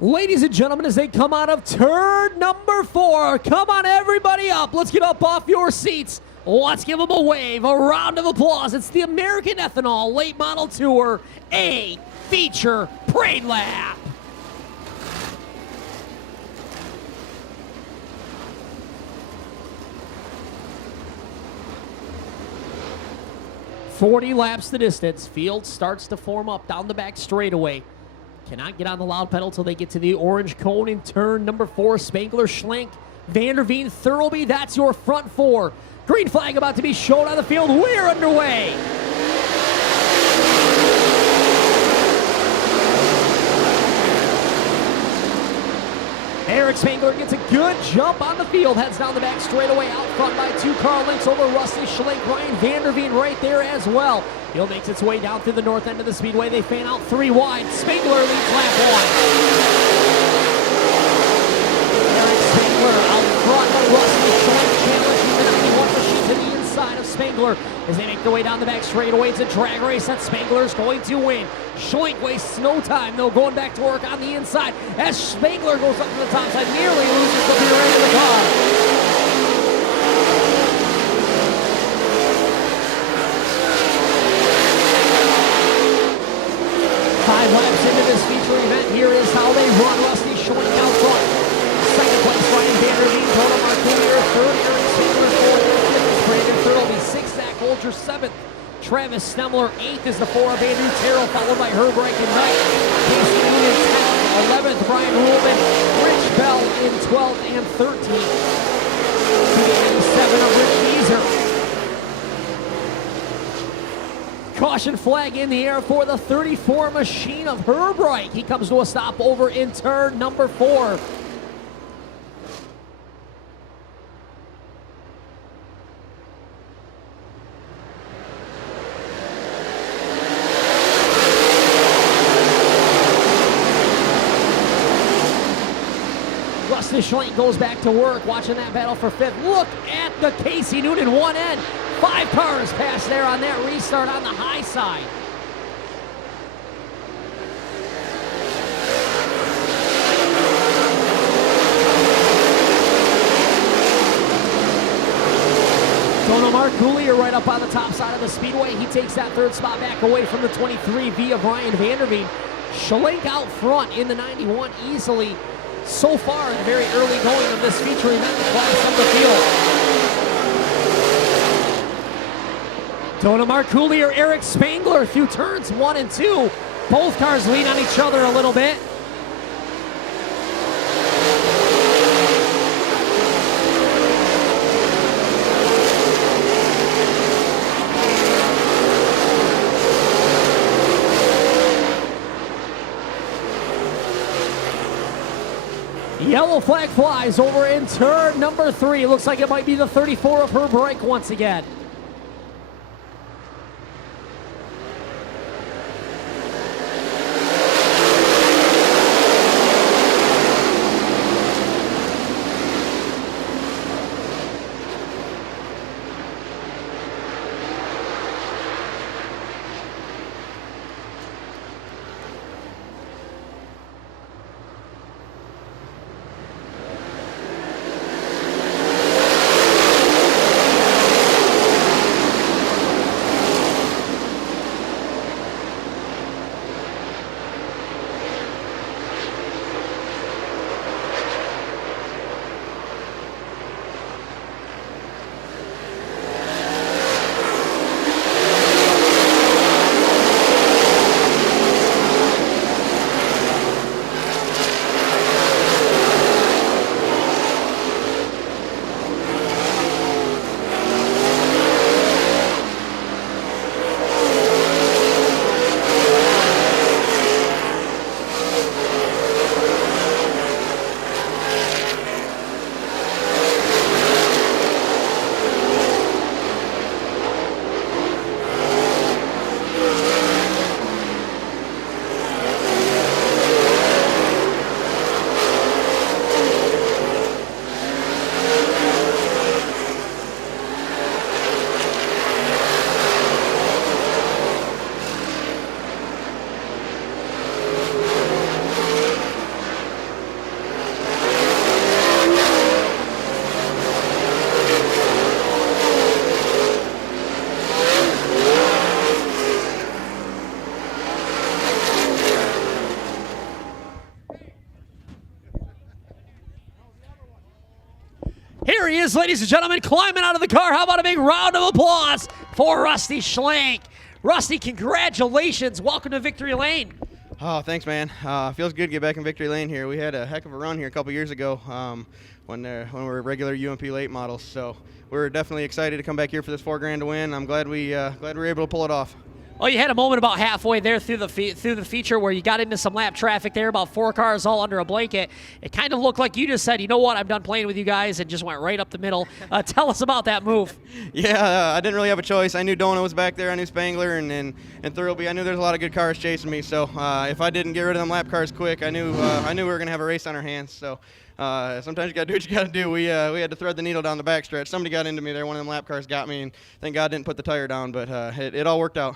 Ladies and gentlemen, as they come out of turn number 4, come on everybody up. Let's get up off your seats. Let's give them a wave, a round of applause. It's the American Ethanol Late Model Tour A Feature Parade Lap. "40 laps the distance. Field starts to form up down the back straightaway. Cannot get on the loud pedal till they get to the orange cone in turn number 4. Spangler, Schlenk, Vanderveen, Thurlby. That's your front 4. Green flag about to be shown on the field. We're underway. Eric Spangler gets a good jump on the field, heads down the back straightaway, out front by 2 car lengths over Rusty Schlenk. Ryan Vanderveen right there as well. Field makes its way down through the north end of the speedway. They fan out 3 wide. Spangler leads lap 1. Eric Spangler out front. Rusty Schlenk challenging the 91 machine to the inside of Spangler as they make their way down the back straightaway. It's a drag race that Spangler's going to win. Schlenk wastes no time, though, going back to work on the inside as Spangler goes up to the top side, nearly loses the rear end of the car. 5 laps into this feature event, here is how they run. Rusty Schlenk out front. Second place, Ryan Vanderveen, Total Marcoonier. Third, Eric Spangler. Fourth, fifth, Brandon Thurlby. 6th, Zach Holger. 7th, Travis Stemler. 8th is the 4 of Andrew Terrell, followed by Herb Reich and Knight. Casey Noonan 10th, 11th, Brian Ruhlman. Rich Bell in 12th and 13th. The 87 of Rich Deezer. Caution flag in the air for the 34 machine of Herb Reich. He comes to a stop over in turn number 4. Rusty Schlenk goes back to work, watching that battle for 5th. Look at the Casey Noonan one end. 5 cars passed there on that restart on the high side. Mark Coolier right up on the top side of the speedway. He takes that 3rd spot back away from the 23 via Brian Vanderveen. Schlenk out front in the 91 easily so far in the very early going of this feature event. The flags of the field. Dona Marcoolier, Eric Spangler through turns 1 and 2. Both cars lean on each other a little bit. Yellow flag flies over in turn number 3. Looks like it might be the 34 of Herb Reich once again. There he is, ladies and gentlemen, climbing out of the car. How about a big round of applause for Rusty Schlenk? Rusty, congratulations. Welcome to Victory Lane. Oh, thanks, man. Feels good to get back in Victory Lane here. We had a heck of a run here a couple years ago when we were regular UMP late models. So we're definitely excited to come back here for this $4 to win. I'm glad we were able to pull it off. Oh, you had a moment about halfway there through the feature where you got into some lap traffic there, about 4 cars all under a blanket. It kind of looked like you just said, you know what, I'm done playing with you guys, and just went right up the middle. Tell us about that move. Yeah, I didn't really have a choice. I knew Dona was back there. I knew Spangler and Thurlby. I knew there's a lot of good cars chasing me. So if I didn't get rid of them lap cars quick, I knew we were going to have a race on our hands. So sometimes you got to do what you got to do. We had to thread the needle down the backstretch. Somebody got into me there. One of them lap cars got me, and thank God didn't put the tire down. But it all worked out.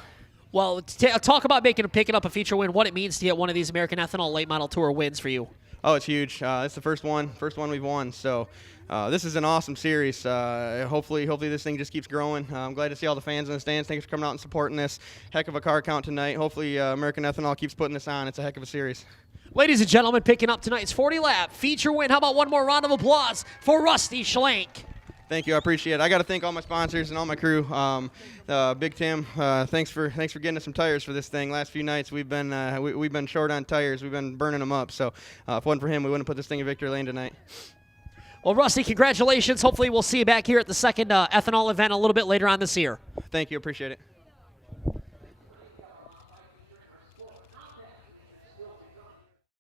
Well, talk about picking up a feature win, what it means to get one of these American Ethanol Late Model Tour wins for you. Oh, it's huge. It's the first one we've won. So this is an awesome series. Hopefully this thing just keeps growing. I'm glad to see all the fans in the stands. Thanks for coming out and supporting this. Heck of a car count tonight. Hopefully American Ethanol keeps putting this on. It's a heck of a series. Ladies and gentlemen, picking up tonight's 40-lap feature win. How about one more round of applause for Rusty Schlenk? Thank you, I appreciate it. I got to thank all my sponsors and all my crew. Big Tim, thanks for getting us some tires for this thing. Last few nights we've been short on tires. We've been burning them up. So if it wasn't for him, we wouldn't have put this thing in Victory Lane tonight. Well, Rusty, congratulations. Hopefully we'll see you back here at the second ethanol event a little bit later on this year. Thank you, appreciate it.